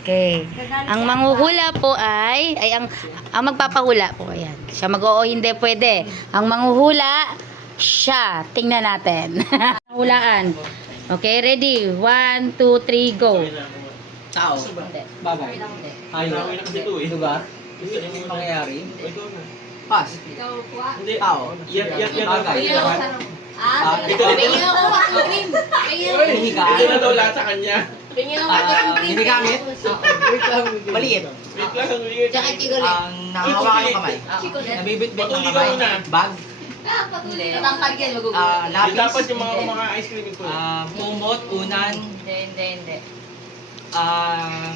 Okay. Ang manghuhula po ay ang magpapahula po. Ayan. Siya mag-oo, hindi pwede. Ang manghuhula, siya. Tingnan natin. Hulaan. Okay, ready? 1, 2, 3, go. Tao. Bagay. Hayop. Lugar. Pangyayari. Pass. Tao. Bagay. Higaan. Ito na daw lahat sa kanya. Ginagamit. Maliit. Wait lang, ang weird. Nakahawakan ng kamay. Nabibitbit ng kamay. Bag. Yung Lapis. dapat yung mga ice cream ko. Pumot, unan. Hindi.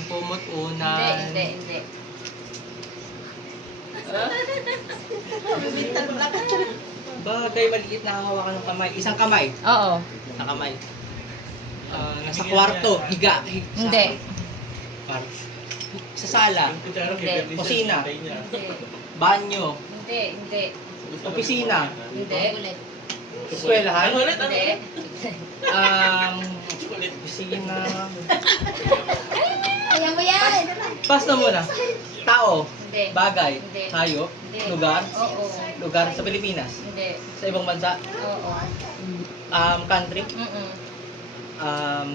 Pumot, unan. Hindi. Bagay maliit na hawakan ng kamay. Isang kamay. Oo. Isang kamay. Nasa kwarto. Higa. Hindi. Sa sala. Hindi. Kusina. Banyo. Hindi. Opisina. Hindi. Eskwelahan. Ano ulit? Hindi. Opisina. Ayan mo yan. Pass na muna. Tao. Hindi. Bagay. Hindi. Hayop. Hindi. Lugar. Oo. Lugar sa Pilipinas. Hindi. Sa ibang bansa. Oo. Country. Mm-mm.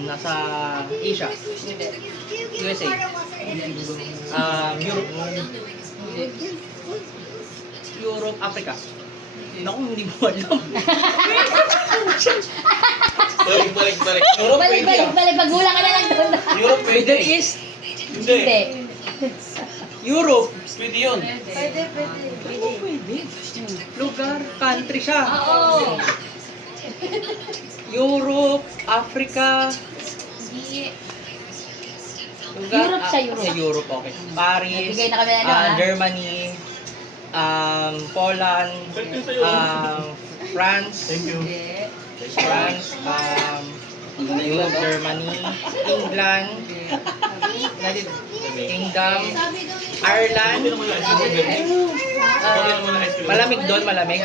Nasa Asia. Hindi. USA. Europe. Europe, Africa. Naku, hindi mo alam. Balik. Europe, pwede ah. Balik. Pagmula ka na lang doon. Europe, pwede. Middle East. Hindi. Europe. Pwede yun. Pwede. Pwede. Lugar, country siya. Oo. Europe, Africa. Lugar, Europe siya, Europe. Sa Europe, okay. Paris, Nagbigay na kami na, ah. Germany, Poland, Pwede yun sa'yo. France, Thank you. France, Germany, England, United Kingdom, Ireland. Malamig doon, malamig.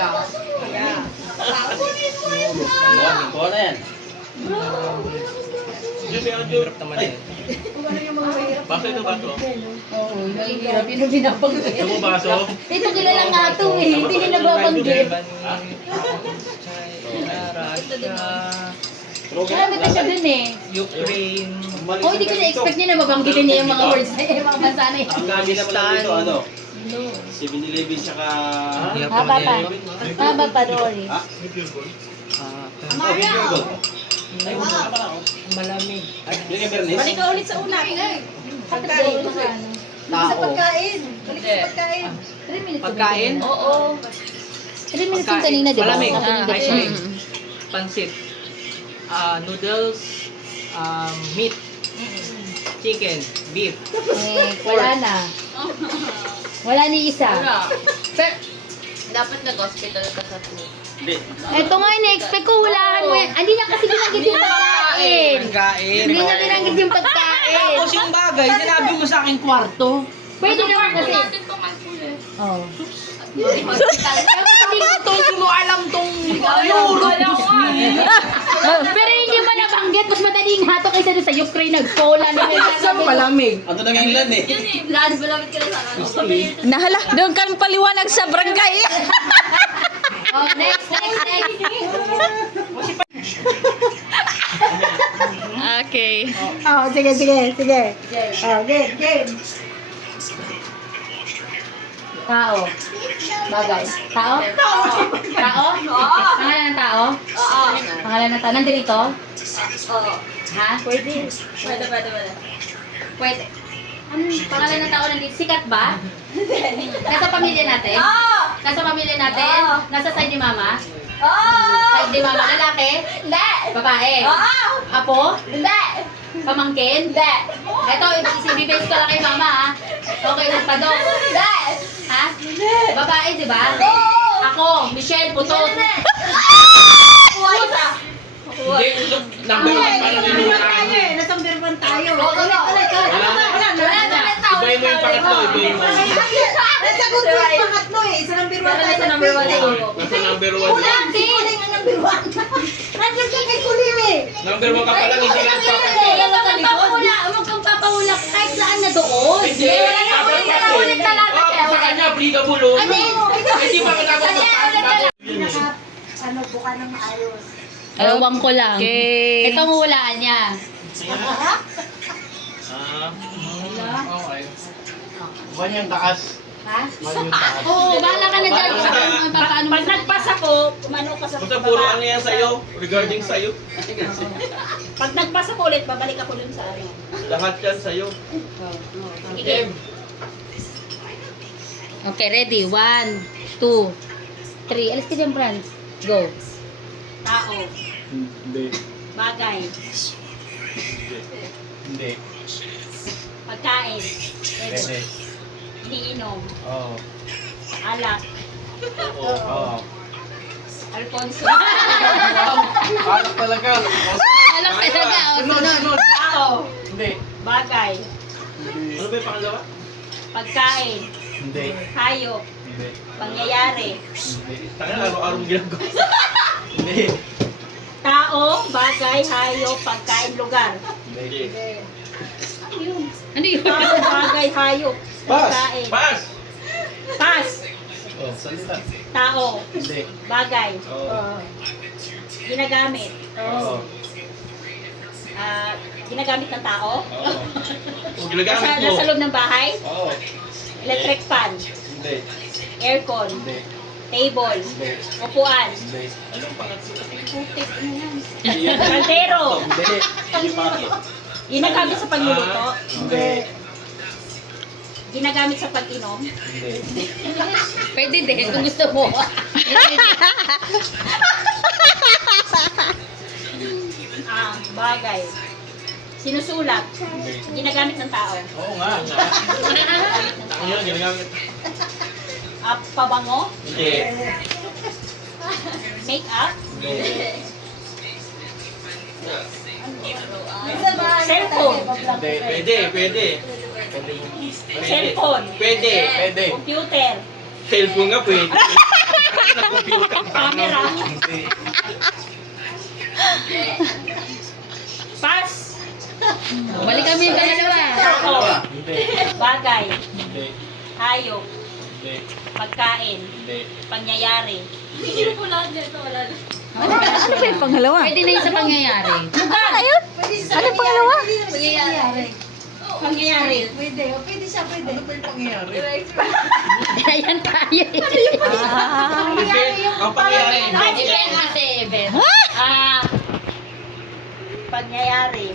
Kuha na yan. Europe naman yun. Baso ito, baso. Oo, mahirap yun ang binabanggit. Ito mo baso. Ito kilala nga ito eh. Hindi nila nababanggit. Kaya ba siya dun eh. Ukraine, Oh, hindi ko na-expect niya na mabanggitin niya yung mga words na yung mga bansa na yun. Afghanistan. Ano? 7-Eleven tsaka... Haba pa. Haba pa, Dory. Malamig. Yung Everest? Balik ka ulit sa una. Pagkain. Tao. Hindi. 3 minutes. Pagkain? Oo. 3 minutes yung kanina, di ba? Malamig. Nakinig Ice ako. cream. Pansit. Noodles. Meat. Chicken. Beef. Eh, wala na. Wala ni isa. Wala. Pero, dapat nag-hospital ka sa food. Hindi. Ito nga, in-expect ko, hulaan mo yan. Hindi na kasi binanggit yung pagkain. Pagkain. Hindi na binanggit yung pagkain. Tapos yung bagay, sinabi mo sa akin kwarto. Pwede naman kasi. Oh. Hindi mo alam tong Pero hindi mo nabanggit. Mas madaling hato kaysa doon sa Ukraine. Nag-Poland. Saan malamig? Ano na ngayon lan eh? Nahala, doon kang paliwanag sa barangay. Oh, next. Okay. Oh, sige. Oh, game. Tao. Bagay. Tao? Tao? Pangalan ng tao? Oo. Pangalan ng tao? Nandito? Oo. Ha? Pwede. Pwede. Anong pangalan ng tao nandito? Sikat ba? Nasa pamilya natin? Oo. Nasa pamilya natin? Oo. Nasa side ni mama? Oo. Side ni mama? Lalaki? Hindi. Babae? Oo. Apo? Hindi. Pamangkin? Hindi. Ito, ibibase ko lang kay mama ha. Okay, nagpadok. Hindi. Ha? Babae, di ba? Oo. Ako, Michelle Putot. Kuha isa. Hindi, number one pa lang yung mga Nasa number 1 tayo. Oo, wala. Ibahin mo yung pangatlo, ibahin mo. Nasagot mo yung pangatlo eh. Isa number 1 tayo sa number 1 tayo. Nasa number one. Kuling ang number 1. Nandiyan ka kay Kuling eh. Number one ka pa lang, hindi lang papatlo. Huwag kang papahula. Kahit saan doon. Hindi. Ulit talaga siya. Sa kanya, applicable oh. Hindi pa kita magpapasok. Ano, buka ng maayos. Ewan ko lang. Okay. Ito ang hulaan niya. Okay. Buwan yung taas. Ha? Buwan yung taas. Oo, bahala ka na dyan. Paano Pag nagpasa ko, umano ka sa Basta puro ano yan sa'yo, regarding sa'yo. Pag nagpasa ko ulit, babalik ako dun sa ano. Lahat yan sa'yo. Sige. Okay, ready? 1, 2, 3. Alis ka dyan, Franz. Go. Tao, Hindi. bagay, Hindi. pagkain, Pwede. iniinom, Oo. alak, Oo. Alfonso, Alak talaga. Alam ka talaga. O, sunod. tao, Hindi. bagay, Ano ba yung pangalawa? pagkain, Hindi. hayop, Hindi. pangyayari, Hindi. Tanga araw-araw mo ginagawa. Hindi. tao, bagay, hayop, pagkain, lugar. Hindi. Ano yun? Tao, bagay, hayop, pagkain. Pass! Pas. Oh, salita. Tao, Hindi. bagay, Oo. ginagamit. Oo. Ginagamit ng tao. Oo. Kung ginagamit mo. Nasa loob ng bahay. Oo. Electric fan. Hindi. Aircon. Hindi. Table. Hindi. Upuan. Hindi. Putik, ano yan? Kaldero. Hindi. Ginagamit sa pagluluto. Hindi. Ginagamit sa pag-inom. Hindi. Pwede din kung gusto mo. Bagay. Sinusulat. Ginagamit ng tao. Oo nga. Ginagamit ng Tanga yun, tao. ginagamit. Pabango. Hindi. Make up. Hindi. Cellphone. Hindi. Pwede, pwede. Cellphone. Pwede. Pwede. Computer. Cellphone nga pwede. Nag-computer. Camera. Hindi. Pass. Balik kami yung dalawa. Tao. Hindi. Bagay. Hindi. Hayop. Hindi. Pagkain. Hindi. Pangyayari. Ano ba yung pangalawa? Pwede na yung sa pangyayari. Lugar. Pwede sa ano pangalawa? Pwede sa pangyayari. Pangyayari. Pwede. O, pwede siya, pwede. Ano pa yung pangyayari? Ayan tayo. Ang pangyayari. Event kasi event. Pangyayari.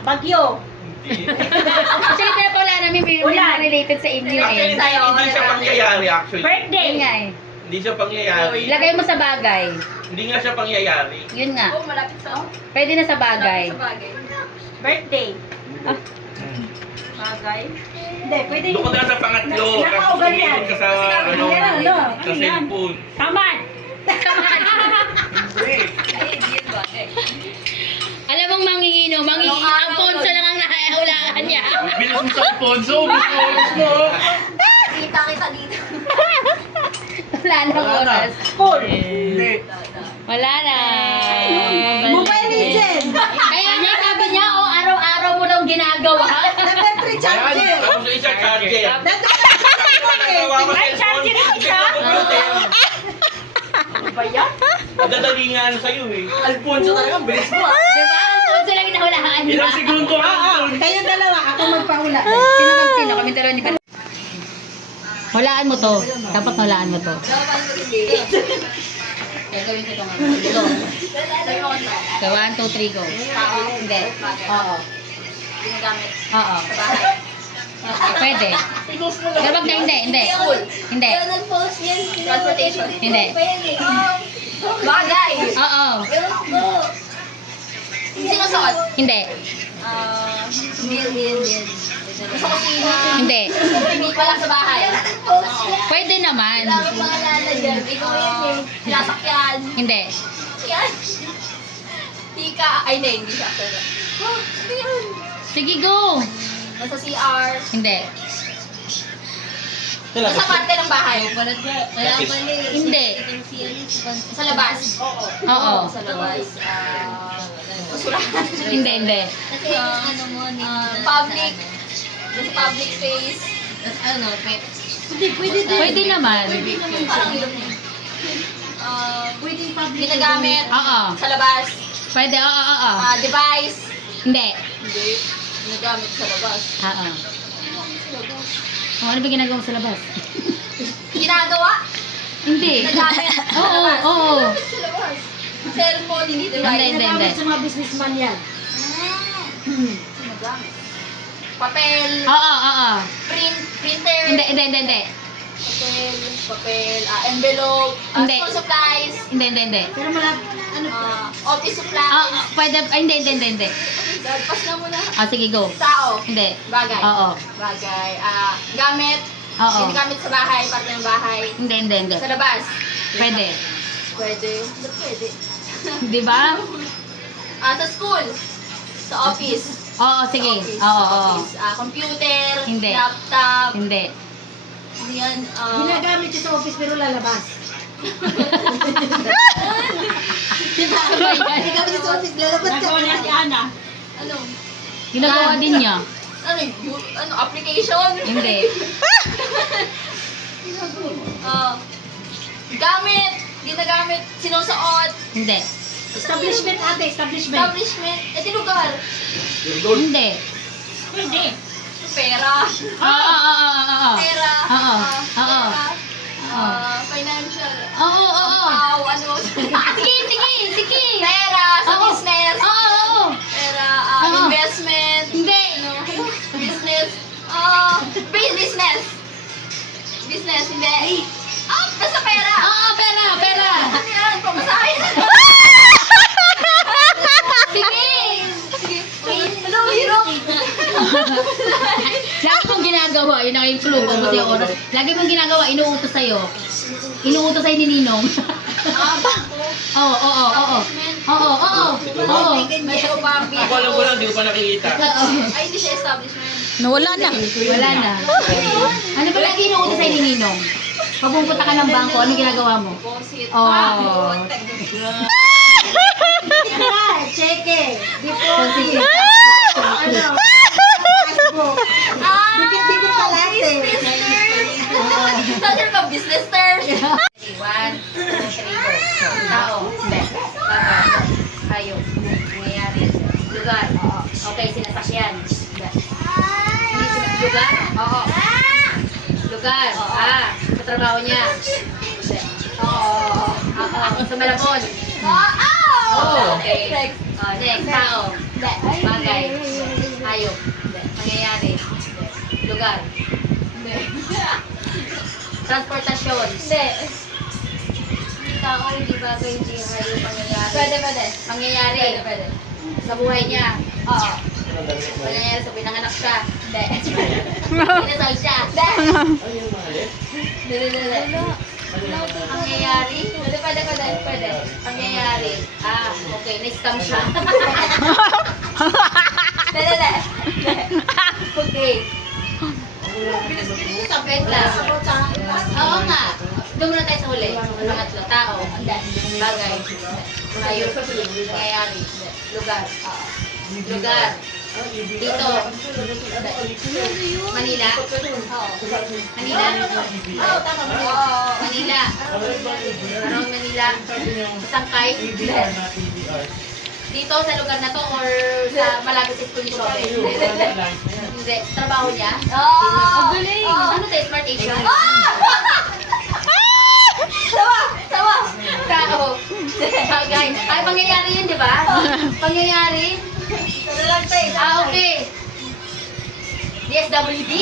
Bagyo. Actually, kaya pala namin may Ulan. related sa inyo Actually, eh. hindi siya pangyayari actually. Birthday. Yun nga eh. Hindi siya pangyayari. Ilagay mo sa bagay. Hindi nga siya pangyayari. Yun nga. Malapit sa Pwede na sa bagay. birthday. Bagay. Hindi, pwede. Doon ka na sa pangatlo. Nakaugal Kasi yan. sumunod ka sa ano, Ano? sa cellphone. Tamad. Alam mong mangingino, Alfonso lang ang nakahulaan niya. Bilis mo sa Alfonso. Bilis mo. Kita dito. Wala na oras. School. Hindi. Wala na. Mobile Legend. Kaya nga sabi niya, araw-araw mo nang ginagawa. Number 3 charger. Tapos yung isa charger. Nagawa ko Ay, charger cellphone. yung Hindi isa? ka computer. Ano ba yan? Madadali nga ano sa'yo eh. Alfonso talaga. Bilis mo. Diba? Alfonso lang nahulaan niya. Ilang segundo ka? Kayo dalawa, ako magpahula. Sino kang sino? Kami dalawa ni Bel. Hulaan mo to. Dapat hulaan mo to. Gagawin ko ito nga. Go. So, 1, 2, 3, go. Hindi. Oo. Ginagamit. Oo. Sa bahay. Okay, pwede. Dapat na hindi. Hindi. Hindi. Transportation. Hindi. Bagay. Oo. Sinusuot. Hindi. Sa kusina. Hindi. Wala sa bahay. Pwede naman. Sinasakyan. Hindi. Yan. Ika. Ay, hindi siya. Sige, go. Nasa CR. Hindi. Nasa parte ng bahay. Hindi. Sa labas. Oo. Sa labas. Basurahan. Hindi, hindi. Public. Sa public space. Ano, pwede din. Pwede naman. Parang yun eh. Pwede yung public. Ginagamit Oo. sa labas. Pwede, oo. Device. Hindi. Hindi. Ginagamit sa labas. Oo. Ano ba ginagawa mo sa labas? Ginagawa? Hindi. Ginagamit sa Oo, labas. oo. Ginagamit sa labas. Cellphone, hindi device. Hindi. Ginagamit sa mga businessman yan. Ginagamit. Papel. Oo. Printer. Hindi. Papel, envelope, Hindi. school supplies, Hindi. Pero malapit, ano pa? office supplies. Pwede, hindi. Pass na muna. Sige, go. Tao. Hindi. Bagay. Oo. Bagay. Gamit. Oo. Ginagamit sa bahay, parte ng bahay. Hindi. Sa labas. Pwede. Pwede. Ba't pwede? Di ba? Sa school. Sa office. Oo, sige. Office. Oo. Office. Computer. Hindi. Laptop. Hindi. Hindi yan. Ginagamit siya sa office pero lalabas. Diba? Ginagamit siya sa office, lalabas ka. Ana. Ano? Ginagawa din niya. Application? Hindi. Gamit. Ginagamit. Sinusuot. Hindi. Establishment ate, establishment. Establishment. Di lugar. Hindi. Hindi. Pera. Oo. Pera. Oo. Oo. Financial. Oo. Ano? Sige. Pera. Sa Oo. business. Oo. Pera. Oo. Investment. Hindi. Business. Business. Business. Hindi. Basta pera. Oo, pera. Ano yan? Pamasahin. Hello, hirap. Lagi mong ginagawa, yun ang yung clue, kung yung oras. Lagi mong ginagawa, inuutos sa'yo. Inuutos sa'yo ni Ninong. Oo. May show pa. Ako alam ko lang, hindi ko pa nakikita. Ay, hindi siya establishment. Wala na. Ano ba lagi inuutos sa'yo ni Ninong? Pag pumunta ka ng bangko, ano ginagawa mo? Deposit. Oo. Cheque. Deposit. Ano? Passbook. Dikit-dikit pa lahat eh. Sasir ka, business terms. 1, 2, 3, go. Tao. Hindi. Bagay. Hayop. Nangyayari. Lugar. Okay, sinasakyan. Hindi. Lugar? Oo. Lugar. Sa trabaho niya. Hindi. Oo. Sa Malabon. Okay. Next. Tao. Hindi. Bagay. Hayop. Hindi. Nangyayari. Hindi. Lugar. Hindi. Transportasyon. Hindi. Tao, hindi bagay, hindi hayop, pangyayari. Pwede. Pangyayari. Pwede. Sa buhay niya. Oo. Pangyayari sa pinanganak siya. Hindi. Pinasal siya. Hindi. Pangyayari? Pwede. Pangyayari. Okay. Na-scam siya. Hindi. Okay. Wait lang. Oo nga. Doon muna tayo sa huli. Pangatlo. Tao. Bagay. Hayop. Pangyayari. Lugar. Lugar. Dito. Manila. Manila? Oo, tama. Manila. Around Manila. Sangkay. Dito sa lugar na to or sa malapit sa school ni Shobe? Hindi. Trabaho niya? Oo. Ano tayo? Smart Asia? Tawa. Tao. Bagay. Ay, pangyayari yun, di ba? Pangyayari? Okay. DSWD?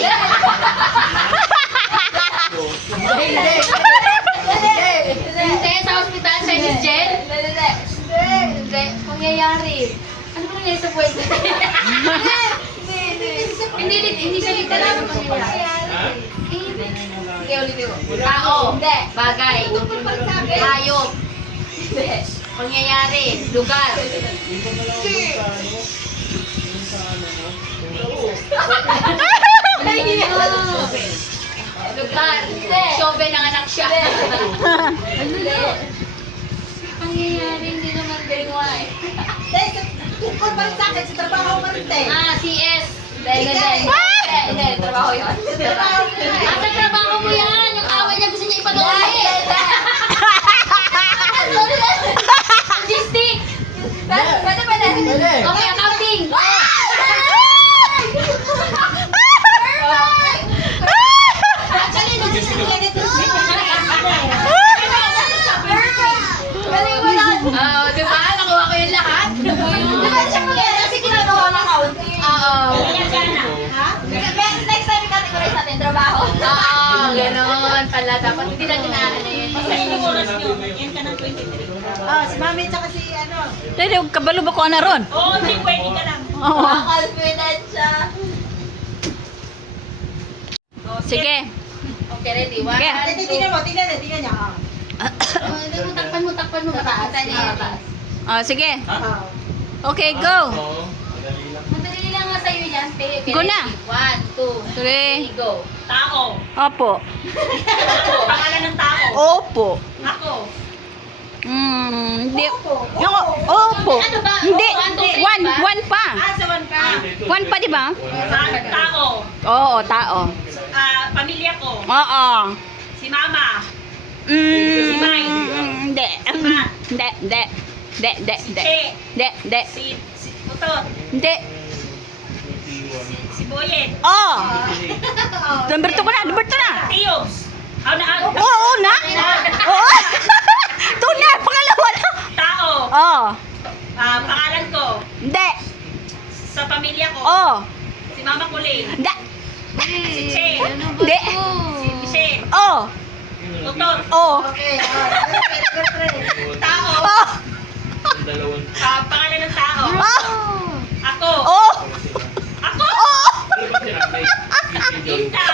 Hindi. Sa hospital, Chinese Jet? Hindi. Pangyayari. Ano ba nangyayari sa buhay ko? Hindi siya literal na pangyayari. Hindi, ulitin mo. Tao. Hindi. Bagay. Hayop. Hindi. Pangyayari. Lugar. Lugar. Shobe nanganak siya. Pangyayari, hindi naman very why. Tungkol ba sa akin, sa trabaho ka rin tayo? CS. Hindi. Hindi, trabaho yun. Asa trabaho mo yan? Yung away niya gusto niya ipagawa. Logistic! Pwede. Okay, accounting! Actually, nagsisigilagit ko. Oo, di ba? Nakuha ko yung lahat. Di ba siya mangyari? Kasi ginagawa ng accounting. Oo. Next time i-categorize natin trabaho. Oo, gano'n pala. Dapat hindi natin na yun. Oh, si Mami tsaka si ano. Dede, kabalo ba ko na ron? Oo, 320 ka lang. Oo. Confident siya. Sige. Okay, ready? One, Okay. Tingnan mo, tingnan niya. Takpan mo. Mataas. Oh, sige. Oh. Okay, go. Madali lang nga sa'yo yan. Okay, Go na. ready? 1, 2, Three. 3, go. Tao. Opo. Pangalan ng tao. Opo. Ako. Hindi. Yung, opo. Ano ba? Hindi. One, two, three ba? One pa. Sa one ka. One pa, di ba? Tao. Oo, tao. Pamilya ko. Oo. Si Mama. Si May. Hindi. Hindi. Che. Hindi. Si Putot. Hindi. Si Boyet. Oh. Number 2 ko na. Number 2 na. Tiyobs. Oo na. Oo. 2 na. Pangalawa na. Tao. Oo. Pangalan ko. Hindi. Sa pamilya ko. Oo. Si Mama Kuling. Hindi. Si Che. Hindi. Si Michelle. Oo. Putot. Oo. Okay. Tao. Oo. Pangalan ng tao. Oo. Ako. Oo. Ako. Oo. Inta.